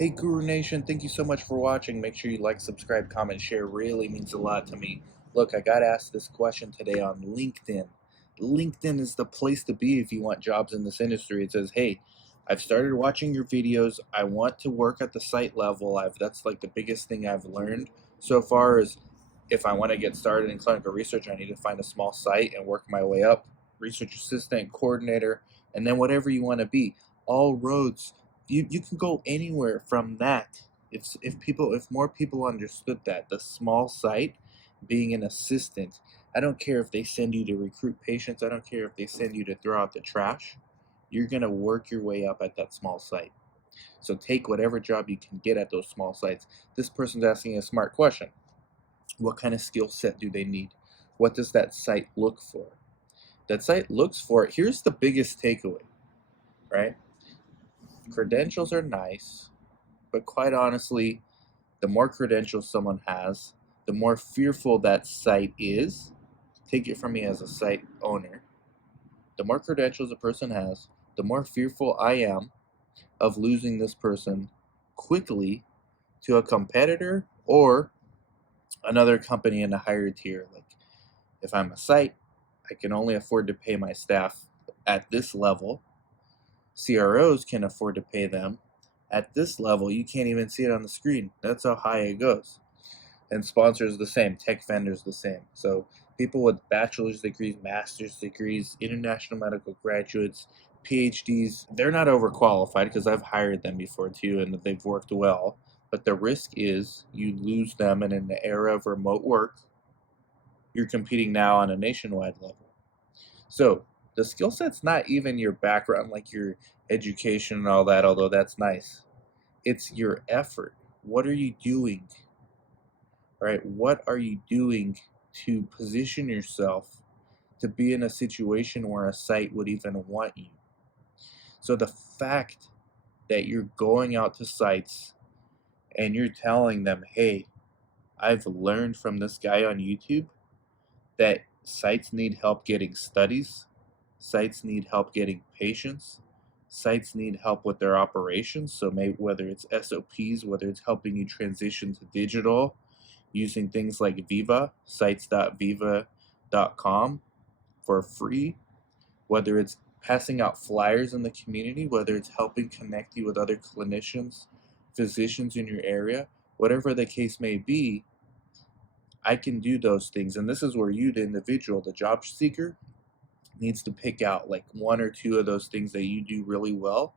Hey Guru Nation, thank you so much for watching. Make sure you like, subscribe, comment, share. Really means a lot to me. Look, I got asked this question today on LinkedIn. LinkedIn is the place to be if you want jobs in this industry. It says, hey, I've started watching your videos. I want to work at the site level. That's like the biggest thing I've learned so far is if I want to get started in clinical research, I need to find a small site and work my way up. Research assistant, coordinator, and then whatever you want to be. All roads you can go anywhere from that. If more people understood that the small site being an assistant, I don't care if they send you to recruit patients, I don't care if they send you to throw out the trash, you're going to work your way up at that small site. So take whatever job you can get at those small sites. This person's asking a smart question. What kind of skill set do they need? What does that site look for? That site looks for, here's the biggest takeaway, right? Credentials are nice, but quite honestly, the more credentials someone has, the more fearful that site is. Take it from me as a site owner. The more credentials a person has, the more fearful I am of losing this person quickly to a competitor or another company in a higher tier. Like if I'm a site, I can only afford to pay my staff at this level. CROs can afford to pay them at this level. You can't even see it on the screen. That's how high it goes. And sponsors the same, tech vendors the same. So people with bachelor's degrees, master's degrees, international medical graduates, PhDs, they're not overqualified because I've hired them before too and they've worked well. But the risk is you lose them, and in the era of remote work, you're competing now on a nationwide level. So the skill set's not even your background, like your education and all that, although that's nice. It's your effort. What are you doing? Right? What are you doing to position yourself to be in a situation where a site would even want you? So the fact that you're going out to sites and you're telling them, hey, I've learned from this guy on YouTube that sites need help getting studies, sites need help getting patients, sites need help with their operations. So maybe whether it's SOPs, whether it's helping you transition to digital, using things like Viva, sites.viva.com for free, whether it's passing out flyers in the community, whether it's helping connect you with other clinicians, physicians in your area, whatever the case may be, I can do those things. And this is where you, the individual, the job seeker, needs to pick out like one or two of those things that you do really well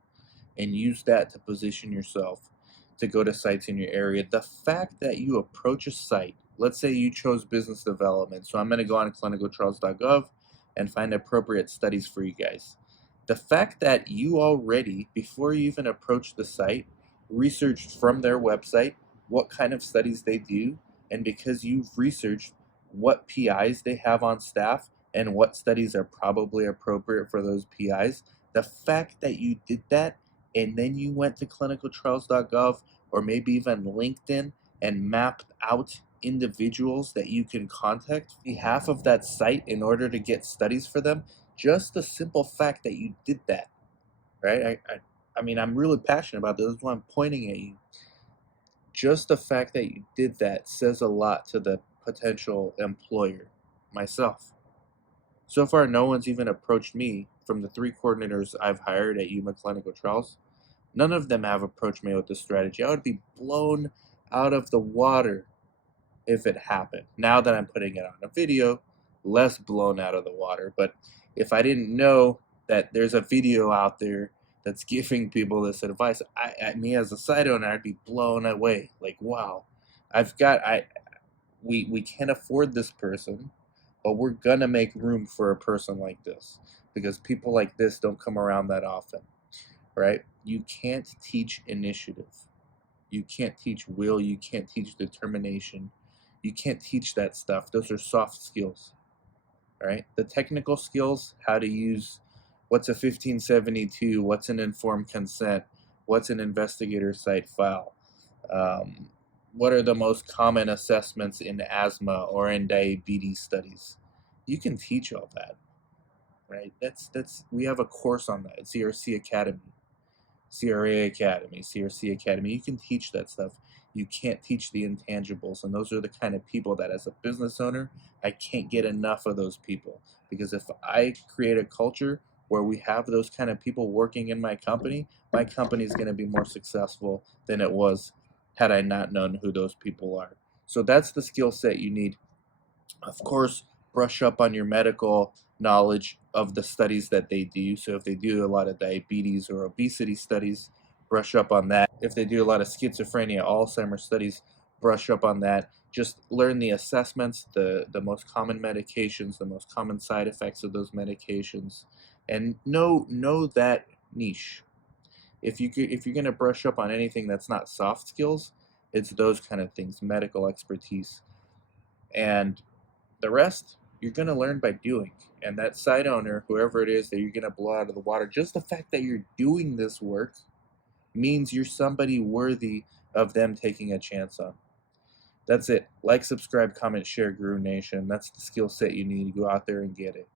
and use that to position yourself to go to sites in your area. The fact that you approach a site, let's say you chose business development, so I'm going to go on clinicaltrials.gov and find appropriate studies for you guys. The fact that you already, before you even approach the site, researched from their website what kind of studies they do, and because you've researched what PIs they have on staff and what studies are probably appropriate for those PIs, the fact that you did that and then you went to clinicaltrials.gov or maybe even LinkedIn and mapped out individuals that you can contact on behalf of that site in order to get studies for them, just the simple fact that you did that, right? I mean, I'm really passionate about this. That's why I'm pointing at you. Just the fact that you did that says a lot to the potential employer, myself. So far, no one's even approached me from the 3 coordinators I've hired at Yuma Clinical Trials. None of them have approached me with this strategy. I would be blown out of the water if it happened. Now that I'm putting it on a video, less blown out of the water. But if I didn't know that there's a video out there that's giving people this advice, me as a site owner, I'd be blown away. Like, wow, we can't afford this person, but we're gonna make room for a person like this because people like this don't come around that often, right? You can't teach initiative. You can't teach will. You can't teach determination. You can't teach that stuff. Those are soft skills, right? The technical skills, how to use what's a 1572, what's an informed consent, what's an investigator site file, what are the most common assessments in asthma or in diabetes studies. You can teach all that, right? We have a course on that. It's ERC Academy. CRA Academy, CRC Academy. You can teach that stuff. You can't teach the intangibles. And those are the kind of people that, as a business owner, I can't get enough of those people. Because if I create a culture where we have those kind of people working in my company is going to be more successful than it was had I not known who those people are. So that's the skill set you need. Of course, brush up on your medical knowledge of the studies that they do. So if they do a lot of diabetes or obesity studies, brush up on that. If they do a lot of schizophrenia, Alzheimer's studies, brush up on that. Just learn the assessments, the most common medications, the most common side effects of those medications, and know that niche. If you're gonna brush up on anything that's not soft skills, it's those kind of things, medical expertise. And the rest, you're going to learn by doing. And that site owner, whoever it is that you're going to blow out of the water, just the fact that you're doing this work means you're somebody worthy of them taking a chance on. That's it. Like, subscribe, comment, share, Guru Nation. That's the skill set you need to go out there and get it.